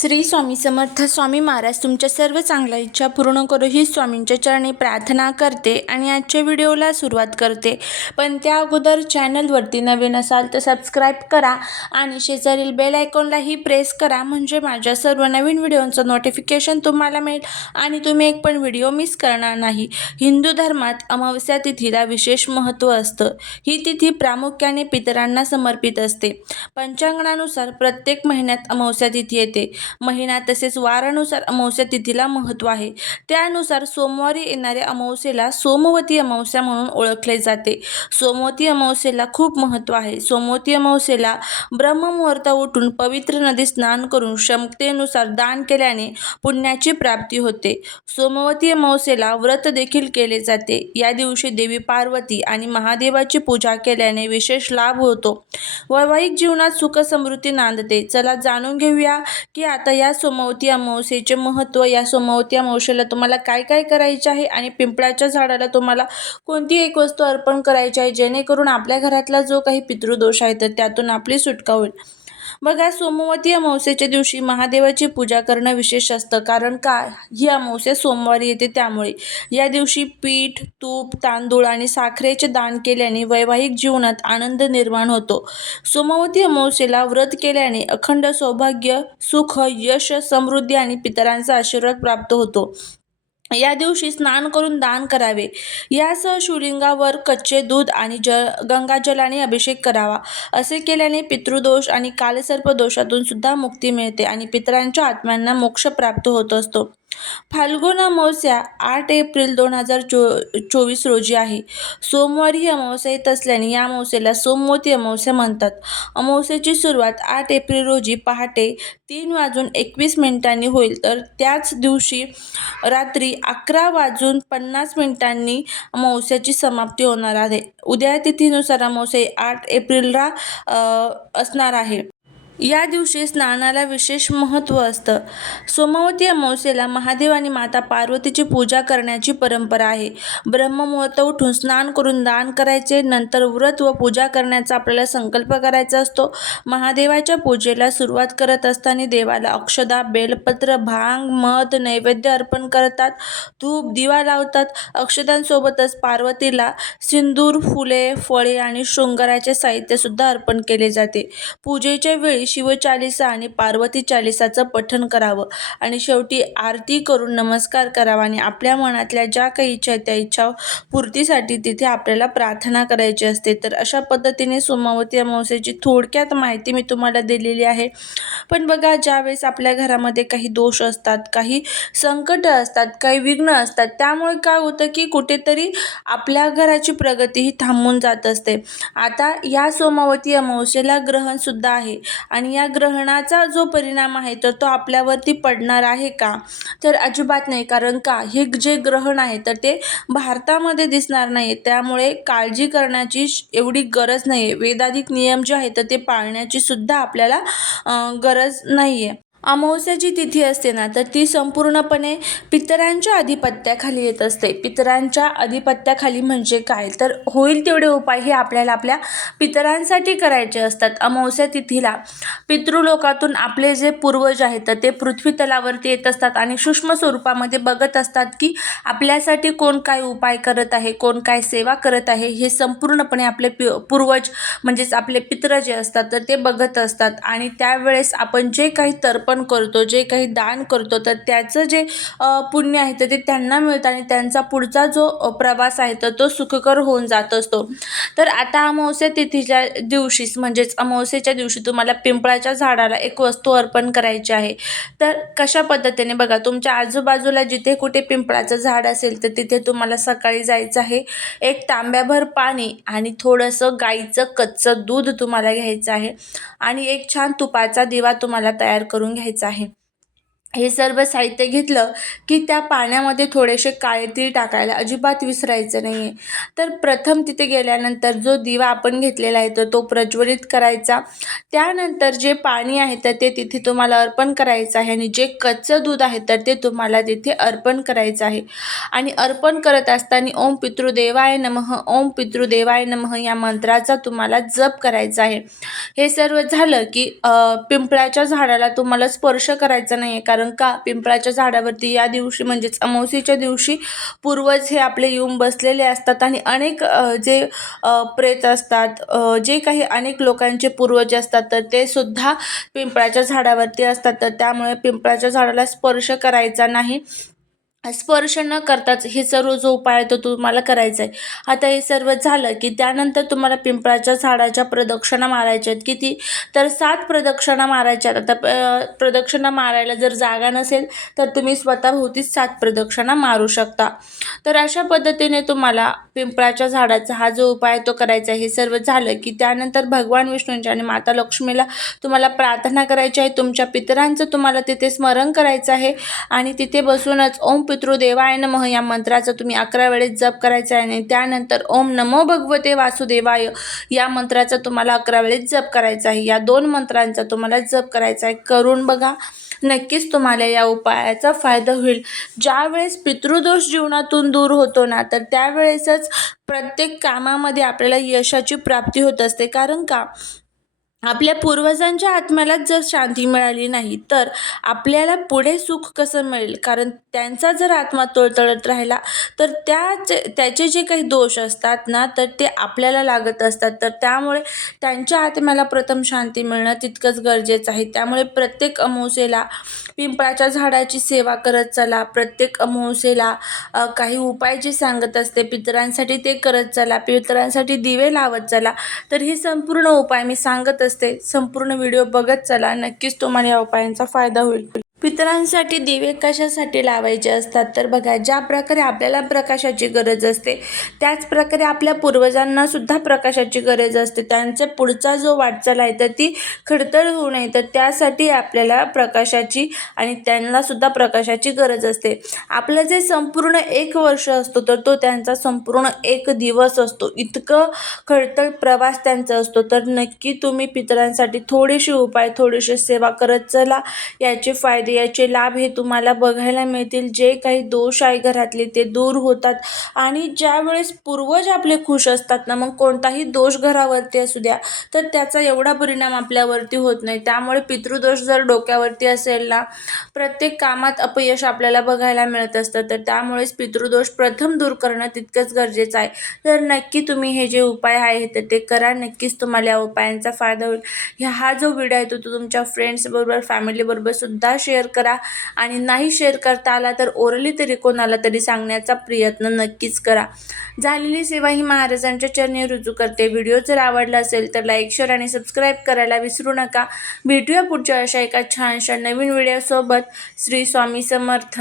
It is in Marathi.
श्री स्वामी समर्थ स्वामी महाराज तुमच्या सर्व चांगल्या इच्छा पूर्ण करू ही स्वामींच्या चरणी प्रार्थना करते आणि आजच्या व्हिडिओला सुरुवात करते. पण त्या अगोदर चॅनलवरती नवीन असाल तर सबस्क्राईब करा आणि शेजारील बेल आयकॉनलाही प्रेस करा म्हणजे माझ्या सर्व नवीन व्हिडिओचं नोटिफिकेशन तुम्हाला मिळेल आणि तुम्ही एक पण व्हिडिओ मिस करणार नाही. हिंदू धर्मात अमावस्या तिथीला विशेष महत्त्व असतं. ही तिथी प्रामुख्याने पितरांना समर्पित असते. पंचांगणानुसार प्रत्येक महिन्यात अमावस्या तिथी येते. महिना तसेच वारानुसार अमावस्या तिथीला महत्त्व आहे. त्यानुसार सोमवारी येणाऱ्या अमावस्येला सोमवती अमावस्या म्हणून ओळखले जाते. सोमवती अमावस्येला खूप महत्त्व आहे. सोमवती अमावस्येला ब्रह्ममुहूर्त उठून पवित्र नदीत स्नान करून क्षमतेनुसार दान केल्याने पुण्याची प्राप्ती होते. सोमवती अमावस्येला व्रत देखील केले जाते. या दिवशी देवी पार्वती आणि महादेवाची पूजा केल्याने विशेष लाभ होतो. वैवाहिक जीवनात सुख समृद्धी नांदते. चला जाणून घेऊया की आता आता या सोमवती अमावस्येचे महत्त्व या सोमवती अमावस्येला तुम्हाला काय काय करायचे आहे आणि पिंपळाच्या झाडाला तुम्हाला कोणती एक वस्तू अर्पण करायची आहे? जेणेकरून आपल्या घरातला जो काही पितृदोष आहे तर त्यातून आपली सुटका होईल. बघा सोमवती अमावस्येच्या दिवशी महादेवाची पूजा करणं विशेष असतं. कारण का ही अमावस्या सोमवारी येते त्यामुळे. या दिवशी पीठ तूप तांदूळ आणि साखरेचे दान केल्याने वैवाहिक जीवनात आनंद निर्माण होतो. सोमवती अमावस्येला व्रत केल्याने अखंड सौभाग्य सुख यश समृद्धी आणि पितरांचा आशीर्वाद प्राप्त होतो. या दिवशी स्नान करून दान करावे. यासह शिवलिंगावर कच्चे दूध आणि ज गंगाजलाने अभिषेक करावा. असे केल्याने पितृदोष आणि कालसर्प दोषातून सुद्धा मुक्ती मिळते आणि पितरांच्या आत्म्यांना मोक्ष प्राप्त होत असतो. फाल्गुन अमावस्या आठ एप्रिल दोन हजार चो चोवीस रोजी आहे. सोमवारी ही अमावस्या येत असल्याने या अमावस्येला सोमवती अमावस्या म्हणतात. अमावस्येची सुरुवात आठ एप्रिल रोजी पहाटे तीन वाजून एकवीस मिनिटांनी होईल. तर त्याच दिवशी रात्री अकरा वाजून पन्नास मिनिटांनी अमावस्याची समाप्ती होणार आहे. उद्या तिथीनुसार अमावस्या आठ एप्रिलला असणार आहे. या दिवशी स्नानाला विशेष महत्त्व असतं. सोमवती अमावस्येला महादेव आणि माता पार्वतीची पूजा करण्याची परंपरा आहे. ब्रह्ममुहूर्त उठून स्नान करून दान करायचे नंतर व्रत व पूजा करण्याचा आपल्याला संकल्प करायचा असतो. महादेवाच्या पूजेला सुरुवात करत असताना देवाला अक्षदा बेलपत्र भांग मध नैवेद्य अर्पण करतात. धूप दिवा लावतात. अक्षदांसोबतच पार्वतीला सिंदूर फुले फळे आणि शृंगाराचे साहित्यसुद्धा अर्पण केले जाते. पूजेच्या वेळी शिवचालिसा आणि पार्वती चालिसाचं पठण करावं. आणि शेवटी आरती करून नमस्कार करावा आणि आपल्या मनातल्या ज्या काही इच्छा आहेत त्या इच्छा पूर्तीसाठी तिथे आपल्याला प्रार्थना करायची असते. तर अशा पद्धतीने सोमावती अमावस्येची थोडक्यात माहिती मी तुम्हाला दिलेली आहे. पण बघा ज्यावेळेस आपल्या घरामध्ये काही दोष असतात काही संकट असतात काही विघ्न असतात त्यामुळे काय होतं की कुठेतरी आपल्या घराची प्रगती ही थांबून जात असते. आता या सोमावती अमावस्येला ग्रहणसुद्धा आहे. आणि आणि या ग्रहणाचा जो परिणाम आहे तर तो आपल्यावरती पडणार आहे का? तर अजिबात नाही कारण का? हे जे ग्रहण आहे तर ते भारतामध्ये दिसणार नाही त्यामुळे काळजी करण्याची एवढी गरज नाही आहे वेदाधिक नियम जे आहेत तर ते पाळण्याची सुद्धा आपल्याला गरज नाही आहे अमावस्या जी तिथी असते ना तर ती संपूर्णपणे पितरांच्या आधिपत्याखाली येत असते. पितरांच्या आधिपत्याखाली म्हणजे काय? तर होईल तेवढे उपाय हे आपल्याला आपल्या पितरांसाठी करायचे असतात. अमावस्या तिथीला पितृलोकातून आपले जे पूर्वज आहेत तर ते पृथ्वी तलावरती येत असतात आणि सूक्ष्म स्वरूपामध्ये बघत असतात की आपल्यासाठी कोण काय उपाय करत आहे कोण काय सेवा करत आहे हे संपूर्णपणे आपले पि पूर्वज म्हणजेच आपले पित्र जे असतात तर ते बघत असतात. आणि त्यावेळेस आपण जे काही तर्प अर्पण करतो जे काही दान करतो तर त्याचं जे पुण्य आहे तर ते त्यांना मिळतं आणि त्यांचा पुढचा जो प्रवास आहे तर तो सुखकर होऊन जात असतो. तर आता अमावस्या तिथीच्या दिवशीच म्हणजेच अमावस्येच्या दिवशी तुम्हाला पिंपळाच्या झाडाला एक वस्तू अर्पण करायची आहे. तर कशा पद्धतीने बघा तुमच्या आजूबाजूला जिथे कुठे पिंपळाचं झाड असेल तर तिथे तुम्हाला सकाळी जायचं आहे. एक तांब्याभर पाणी आणि थोडंसं गाईचं कच्चं दूध तुम्हाला घ्यायचं आहे. आणि एक छान तुपाचा दिवा तुम्हाला तयार करून घ्यायचा आहे. हे सर्व साहित्य घेतलं की त्या पाण्यामध्ये थोडेसे काळे तीळ टाकायला अजिबात विसरायचं नाही आहे तर प्रथम तिथे गेल्यानंतर जो दिवा आपण घेतलेला आहे तर तो प्रज्वलित करायचा. त्यानंतर जे पाणी आहे तर ते तिथे तुम्हाला अर्पण करायचं आहे आणि जे कच्चं दूध आहे तर ते तुम्हाला तिथे अर्पण करायचं आहे. आणि अर्पण करत असताना ओम पितृदेवाय नमः ओम पितृदेवाय नमः या मंत्राचा तुम्हाला जप करायचा आहे. हे सर्व झालं की पिंपळाच्या झाडाला तुम्हाला स्पर्श करायचा नाही आहे कारण कारण का? पिंपळाच्या झाडावरती या दिवशी म्हणजेच अमावसीच्या दिवशी पूर्वज हे आपले येऊन बसलेले असतात आणि अनेक जे प्रेत असतात जे काही अनेक लोकांचे पूर्वज असतात तर ते सुद्धा पिंपळाच्या झाडावरती असतात. तर त्यामुळे पिंपळाच्या झाडाला स्पर्श करायचा नाही. स्पर्श न करताच हे सर्व जो उपाय आहे तो तुम्हाला करायचा आहे. आता हे सर्व झालं की त्यानंतर तुम्हाला पिंपळाच्या झाडाच्या प्रदक्षिणा मारायच्या आहेत. किती? तर सात प्रदक्षिणा मारायच्या आहेत. आता प्रदक्षिणा मारायला जर जागा नसेल तर तुम्ही स्वतःभोवतीच सात प्रदक्षिणा मारू शकता. तर अशा पद्धतीने तुम्हाला पिंपळाच्या झाडाचा हा जो उपाय तो करायचा आहे. हे सर्व झालं की त्यानंतर भगवान विष्णूंच्या आणि माता लक्ष्मीला तुम्हाला प्रार्थना करायची आहे. तुमच्या पितरांचं तुम्हाला तिथे स्मरण करायचं आहे. आणि तिथे बसूनच ओम पितृदेवाय नमः. या मंत्राचा तुम्ही अकरा वेळेस जप करायचा आहे आणि त्यानंतर ओम नमो भगवते वासुदेवाय या मंत्राचा तुम्हाला अकरा वेळेस जप करायचा आहे. या दोन मंत्रांचा तुम्हाला जप करायचा आहे. करून बघा. नक्कीच तुम्हाला या उपायाचा फायदा होईल. ज्यावेळेस पितृदोष जीवनातून दूर होतो ना तर त्यावेळेसच प्रत्येक कामामध्ये आपल्याला यशाची प्राप्ती होत असते. कारण का? आपल्या पूर्वजांच्या आत्म्यालाच जर शांती मिळाली नाही तर आपल्याला पुढे सुख कसं मिळेल? कारण त्यांचा जर आत्मा तळतळत राहिला तर त्या त्याचे जे काही दोष असतात ना तर ते आपल्याला लागत असतात. तर त्यामुळे त्यांच्या आत्म्याला प्रथम शांती मिळणं तितकंच गरजेचं आहे. त्यामुळे प्रत्येक अमावसेला पिंपळाच्या झाडाची सेवा करत चला. प्रत्येक अमावसेला काही उपाय जे सांगत असते पितरांसाठी ते करत चला. पितरांसाठी दिवे लावत चला. तर हे संपूर्ण उपाय मी सांगत असते संपूर्ण व्हिडिओ बघत चला. नक्कीच तुम्हाला या उपायांचा फायदा होईल. पितरांसाठी दिवे कशासाठी लावायचे असतात? तर बघा ज्या प्रकारे आपल्याला प्रकाशाची गरज असते त्याच प्रकारे आपल्या पूर्वजांना सुद्धा प्रकाशाची गरज असते. त्यांचा पुढचा जो वाटचाल आहे तर ती खडतळ होऊ नये. तर त्यासाठी आपल्याला प्रकाशाची आणि त्यांना सुद्धा प्रकाशाची गरज असते. आपलं जे संपूर्ण एक वर्ष असतो तर तो त्यांचा संपूर्ण एक दिवस असतो. इतकं खडतळ प्रवास त्यांचा असतो. तर नक्की तुम्ही पितरांसाठी थोडेसे उपाय थोडीशी सेवा करत चला. याचे फायदे याचे लाभ हे तुम्हाला बघायला मिळतील. जे काही दोष आहे घरातले ते दूर होतात. आणि ज्यावेळेस पूर्वज आपले खुश असतात ना मग कोणताही दोष घरावरती असू द्या तर त्याचा एवढा परिणाम आपल्यावरती होत नाही. त्यामुळे पितृदोष जर डोक्यावरती असेल ना प्रत्येक कामात अपयश आपल्याला बघायला मिळत असतं. तर त्यामुळेच पितृदोष प्रथम दूर करणं तितकंच गरजेचं आहे. तर नक्की तुम्ही हे जे उपाय आहे तर ते करा. नक्कीच तुम्हाला या उपायांचा फायदा होईल. ह्या हा जो व्हिडिओ आहे तो तो तुमच्या फ्रेंड्सबरोबर फॅमिलीबरोबर सुद्धा शेअर करा. आणि नाही शेअर करता आला तर ओरली तरी कोणाला तरी सांगण्याचा प्रयत्न नक्कीच करा. झालेली सेवा ही महाराजांच्या चरणी रुजू करते. व्हिडिओ जर आवडला असेल तर लाईक शेअर आणि सबस्क्राईब करायला विसरू नका. भेटूया पुढच्या अशा एका छानशा नवीन व्हिडिओसोबत. श्री स्वामी समर्थ.